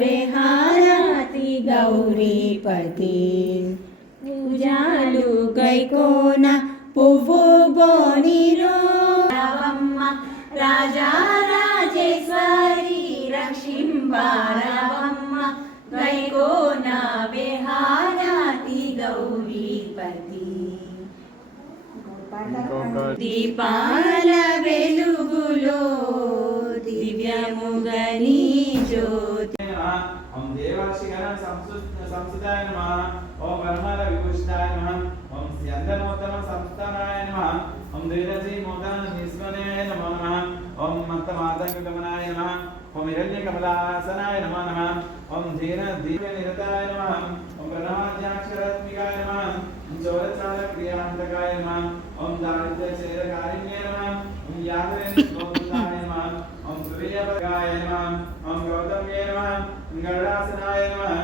विहाराति गौरीपति पूजालु गैकोन पुव्वु बोनिरो रवम्म राजा राजेश्वरी रक्षिम्बारवम्म गैकोन विहाराति गौरीपति दीपाल वेलुगुलो दिव्यमुगनी ज्योति ओम देवार्षिगण संस्थिताय नमः ओम वरमाला विभूषिताय नमः ओम स्यन्दनोत्तम संस्थानाय नमः ओम द्विरजी मोदन निस्वनाय नमो नमः ओम मत्तमातंगगमनाय नमः ओम हिरण्यकमलासनाय नमो नमः ओम धीर निरताय नमः ओम प्रणवाद्याक्षरात्मिकाय नमः ओम चौरचालक्रियान्तकाय नमः ओम दारिद्र्यचेरकारिण्ये नमः ओम यादवेन्द्रगोविन्दाय नमः ओम सूर्यपदाय नमः ओम गौतम्ये नमः ओम गरुडासनाय नमः